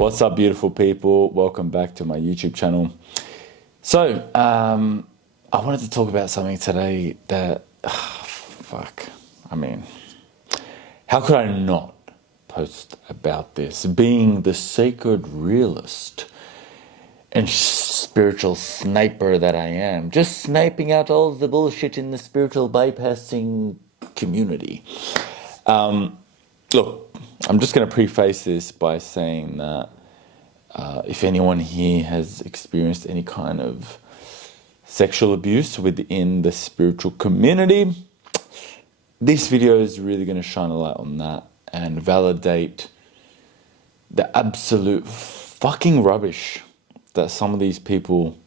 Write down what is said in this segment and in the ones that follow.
What's up, beautiful people? Welcome back to my YouTube channel. So, I wanted to talk about something today that, how could I not post about this? Being the sacred realist and spiritual sniper that I am, just sniping out all the bullshit in the spiritual bypassing community. Look, I'm just going to preface this by saying that if anyone here has experienced any kind of sexual abuse within the spiritual community, this video is really going to shine a light on that and validate the absolute fucking rubbish that some of these people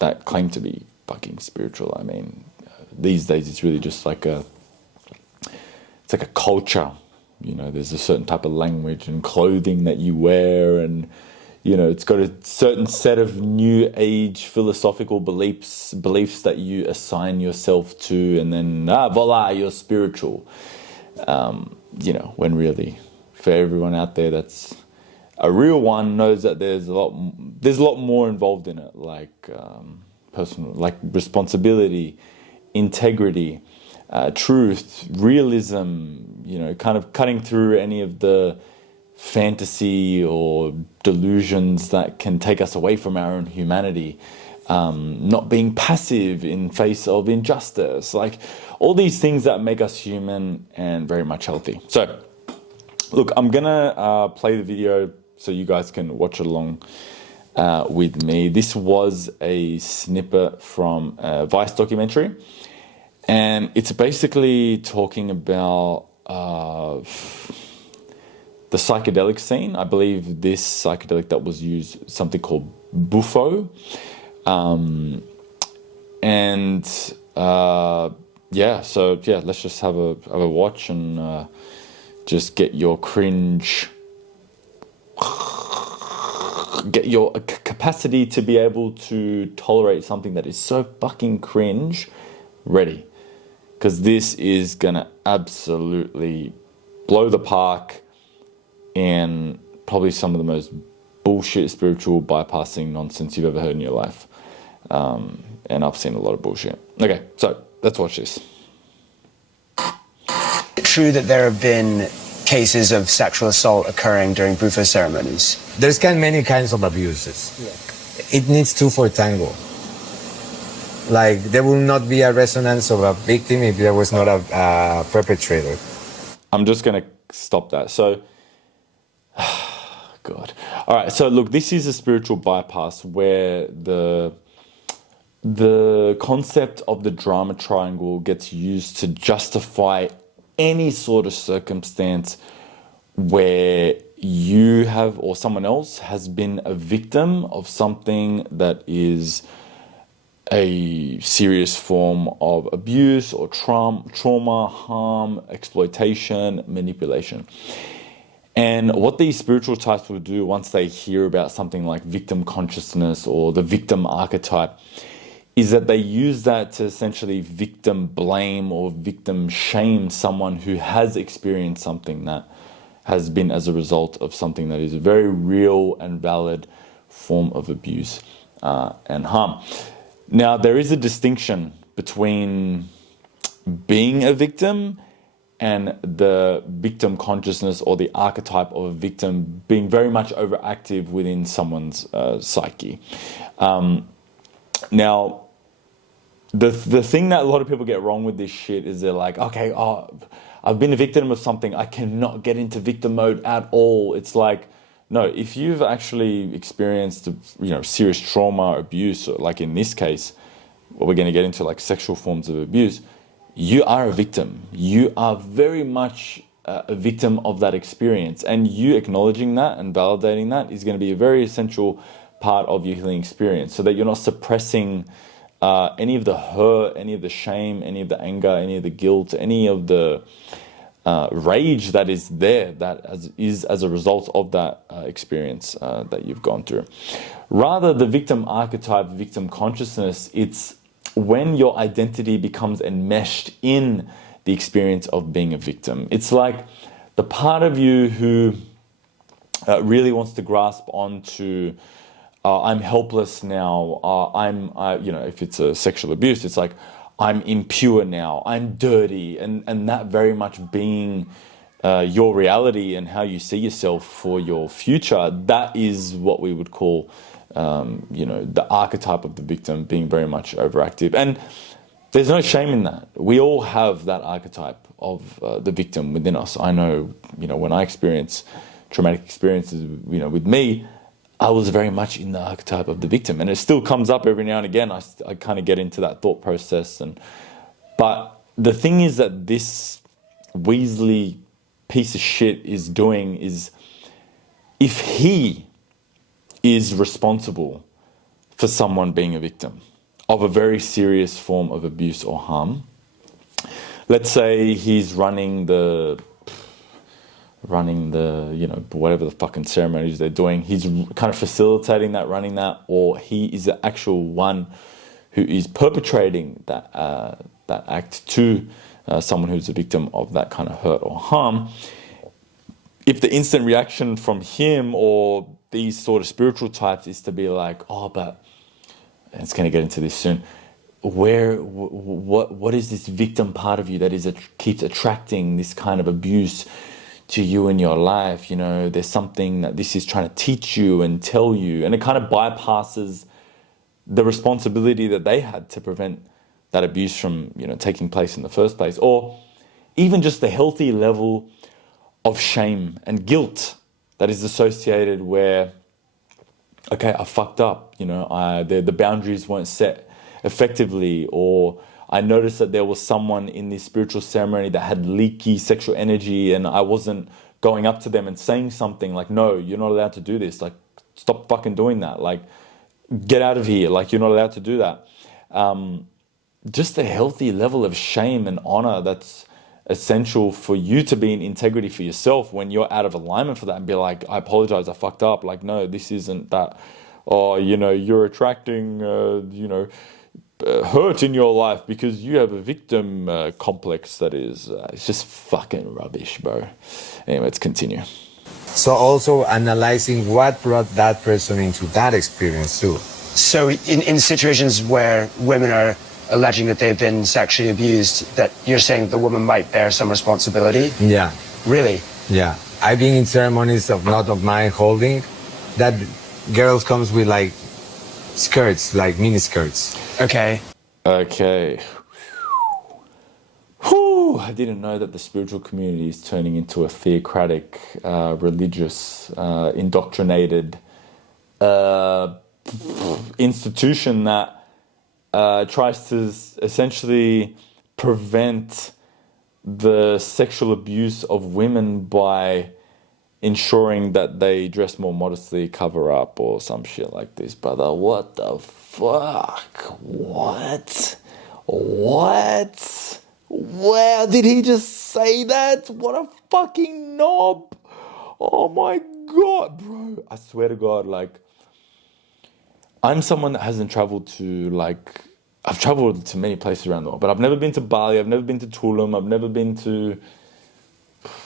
that claim to be fucking spiritual, these days it's really just like it's like a culture. You know, there's a certain type of language and clothing that you wear, and you know, it's got a certain set of new age philosophical beliefs that you assign yourself to, and then voila, you're spiritual. You know, when really, for everyone out there that's a real one knows that there's a lot more involved in it, like personal, like responsibility, integrity, truth, realism, you know, kind of cutting through any of the fantasy or delusions that can take us away from our own humanity, not being passive in face of injustice, like all these things that make us human and very much healthy. So look, I'm gonna play the video so you guys can watch it along with me. This was a snippet from a Vice documentary, and it's basically talking about the psychedelic scene. I believe this psychedelic that was used, something called Bufo. Let's just have a watch and just get your cringe, get your capacity to be able to tolerate something that is so fucking cringe ready. Because this is gonna absolutely blow the park and probably some of the most bullshit spiritual bypassing nonsense you've ever heard in your life. And I've seen a lot of bullshit. Okay, so let's watch this. True that there have been cases of sexual assault occurring during Bufo ceremonies? There's many kinds of abuses. Yeah. It needs two for tango. Like, there will not be a resonance of a victim if there was not a perpetrator. I'm just going to stop that. So, God. All right, so look, this is a spiritual bypass where the concept of the drama triangle gets used to justify any sort of circumstance where you have or someone else has been a victim of something that is a serious form of abuse or trauma, harm, exploitation, manipulation. And what these spiritual types will do once they hear about something like victim consciousness or the victim archetype is that they use that to essentially victim blame or victim shame someone who has experienced something that has been as a result of something that is a very real and valid form of abuse and harm. Now, there is a distinction between being a victim and the victim consciousness or the archetype of a victim being very much overactive within someone's psyche. Now, the thing that a lot of people get wrong with this shit is they're like, okay, I've been a victim of something, I cannot get into victim mode at all. It's like, no, if you've actually experienced, serious trauma or abuse, or like in this case, what we're going to get into, like sexual forms of abuse, you are a victim. You are very much a victim of that experience. And you acknowledging that and validating that is going to be a very essential part of your healing experience, so that you're not suppressing any of the hurt, any of the shame, any of the anger, any of the guilt, any of the rage that is there, that is as a result of that experience that you've gone through. Rather, the victim archetype, victim consciousness, it's when your identity becomes enmeshed in the experience of being a victim. It's like the part of you who really wants to grasp onto, I'm helpless now. If it's a sexual abuse, it's like, I'm impure now. I'm dirty, and that very much being your reality and how you see yourself for your future. That is what we would call, the archetype of the victim being very much overactive. And there's no shame in that. We all have that archetype of the victim within us. I know, when I experience traumatic experiences, with me, I was very much in the archetype of the victim, and it still comes up every now and again. I kind of get into that thought process, but the thing is that this Weasley piece of shit is doing is, if he is responsible for someone being a victim of a very serious form of abuse or harm, let's say he's running the whatever the fucking ceremonies they're doing, he's kind of facilitating that, running that, or he is the actual one who is perpetrating that act to someone who's a victim of that kind of hurt or harm. If the instant reaction from him or these sort of spiritual types is to be like, oh, but, and it's going to get into this soon, what is this victim part of you that keeps attracting this kind of abuse to you in your life? There's something that this is trying to teach you and tell you, and it kind of bypasses the responsibility that they had to prevent that abuse from taking place in the first place, or even just the healthy level of shame and guilt that is associated where, okay, I fucked up, the boundaries weren't set effectively, or I noticed that there was someone in this spiritual ceremony that had leaky sexual energy, and I wasn't going up to them and saying something like, no, you're not allowed to do this. Like, stop fucking doing that. Like, get out of here. Like, you're not allowed to do that. Just a healthy level of shame and honor that's essential for you to be in integrity for yourself when you're out of alignment for that, and be like, I apologize, I fucked up. Like, no, this isn't that. Or, you're attracting, hurt in your life because you have a victim complex that is it's just fucking rubbish, bro. Anyway, let's continue. So also analyzing what brought that person into that experience too. So in situations where women are alleging that they've been sexually abused, that you're saying the woman might bear some responsibility? Yeah. Really? Yeah. I've been in ceremonies not of mine holding that girls comes with like skirts, like mini skirts. Okay. Whew, I didn't know that the spiritual community is turning into a theocratic, religious, indoctrinated institution that tries to essentially prevent the sexual abuse of women by ensuring that they dress more modestly, cover up, or some shit like this. Brother, what the fuck? What? Wow, did he just say that? What a fucking knob. Oh my God, bro. I swear to God, like, I'm someone that hasn't traveled to, like, I've traveled to many places around the world, but I've never been to Bali, I've never been to Tulum, I've never been to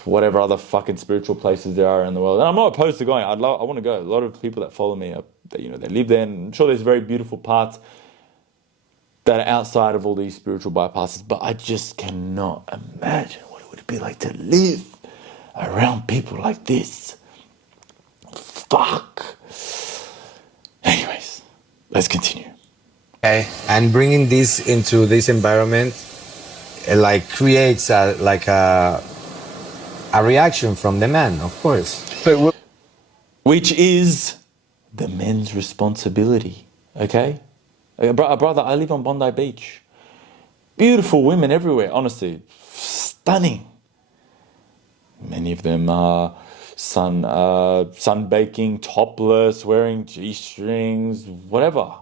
whatever other fucking spiritual places there are in the world. And I'm not opposed to going. I want to go. A lot of people that follow me, they live there, and I'm sure there's very beautiful parts that are outside of all these spiritual bypasses, but I just cannot imagine what it would be like to live around people like this. Fuck. Anyways, let's continue. Okay. And bringing this into this environment, like, creates a reaction from the man, of course. Which is the men's responsibility, okay? Brother, I live on Bondi Beach. Beautiful women everywhere, honestly. Stunning. Many of them are sunbaking, topless, wearing G-strings, whatever.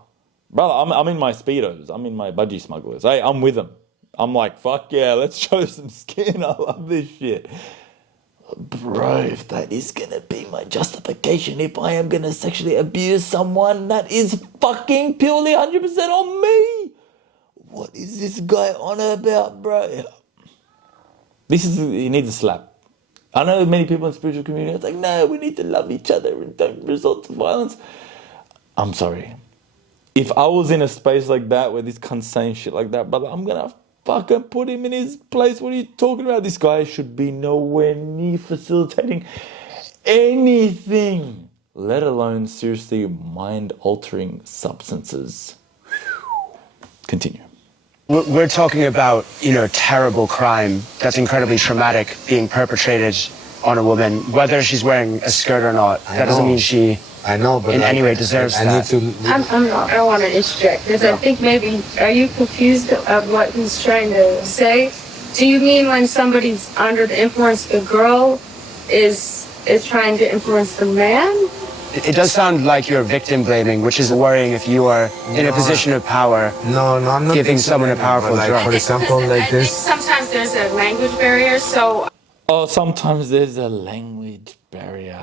Brother, I'm in my Speedos. I'm in my budgie smugglers. Hey, I'm with them. I'm like, fuck yeah, let's show some skin. I love this shit. Bro, if that is gonna be my justification, if I am gonna sexually abuse someone, that is fucking purely 100% on me. What is this guy on about, bro? He needs a slap. I know many people in the spiritual community are like, no, we need to love each other and don't resort to violence. I'm sorry. If I was in a space like that where this cunt's saying shit like that, brother, I'm gonna fucking put him in his place. What are you talking about? This guy should be nowhere near facilitating anything, let alone seriously mind-altering substances. Continue. We're talking about, terrible crime that's incredibly traumatic being perpetrated on a woman, whether she's wearing a skirt or not. That doesn't mean she I know, but in any way deserves I that. need to. I don't want to interject because I think maybe, are you confused of what he's trying to say? Do you mean when somebody's under the influence, the girl is trying to influence the man? It does sound like you're victim blaming, which is worrying if you are in a position of power. No, I'm not giving someone a powerful drug. For example, like I think this. sometimes there's a language barrier, so. Oh, sometimes there's a language barrier.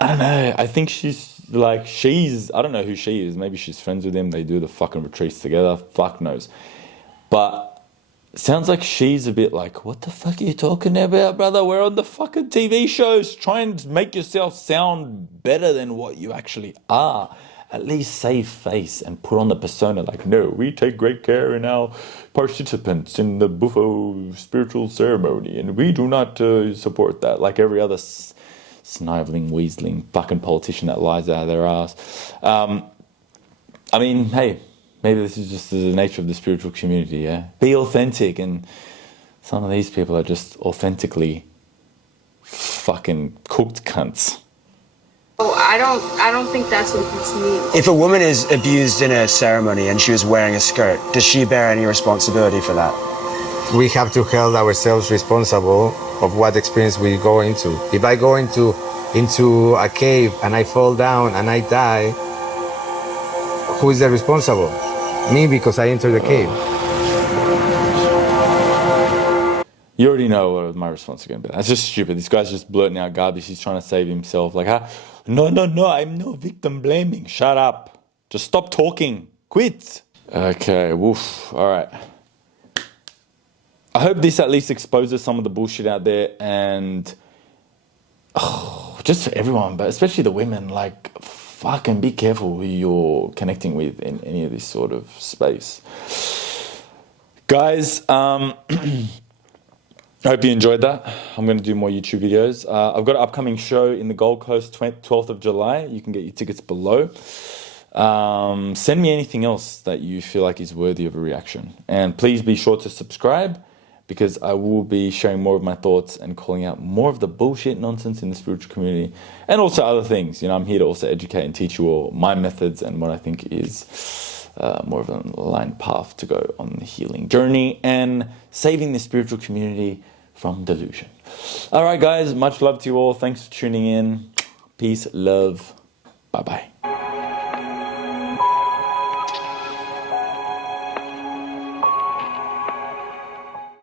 I don't know. I think I don't know who she is. Maybe she's friends with him. They do the fucking retreats together. Fuck knows. But sounds like she's a bit like, what the fuck are you talking about, brother? We're on the fucking TV shows. Try and make yourself sound better than what you actually are. At least save face and put on the persona like, no, we take great care in our participants in the Bufo spiritual ceremony and we do not support that, like every other sniveling, weaseling fucking politician that lies out of their ass. I mean, hey, maybe this is just the nature of the spiritual community, yeah? Be authentic, and some of these people are just authentically fucking cooked cunts. Oh, I don't think that's what this means. If a woman is abused in a ceremony and she was wearing a skirt, does she bear any responsibility for that? We have to hold ourselves responsible of what experience we go into. If I go into a cave and I fall down and I die, who is the responsible? Me, because I entered the cave. You already know what my response is going to be. That's just stupid. This guy's just blurting out garbage. He's trying to save himself. Like, no, I'm no victim blaming. Shut up. Just stop talking. Quit. Okay, woof. All right. I hope this at least exposes some of the bullshit out there, and just for everyone, but especially the women, like, fucking be careful who you're connecting with in any of this sort of space. Guys, I hope you enjoyed that. I'm going to do more YouTube videos. I've got an upcoming show in the Gold Coast, 12th of July. You can get your tickets below. Send me anything else that you feel like is worthy of a reaction. And please be sure to subscribe, because I will be sharing more of my thoughts and calling out more of the bullshit nonsense in the spiritual community, and also other things. I'm here to also educate and teach you all my methods and what I think is more of an aligned path to go on the healing journey and saving the spiritual community from delusion. All right, guys, much love to you all. Thanks for tuning in. Peace, love. Bye-bye.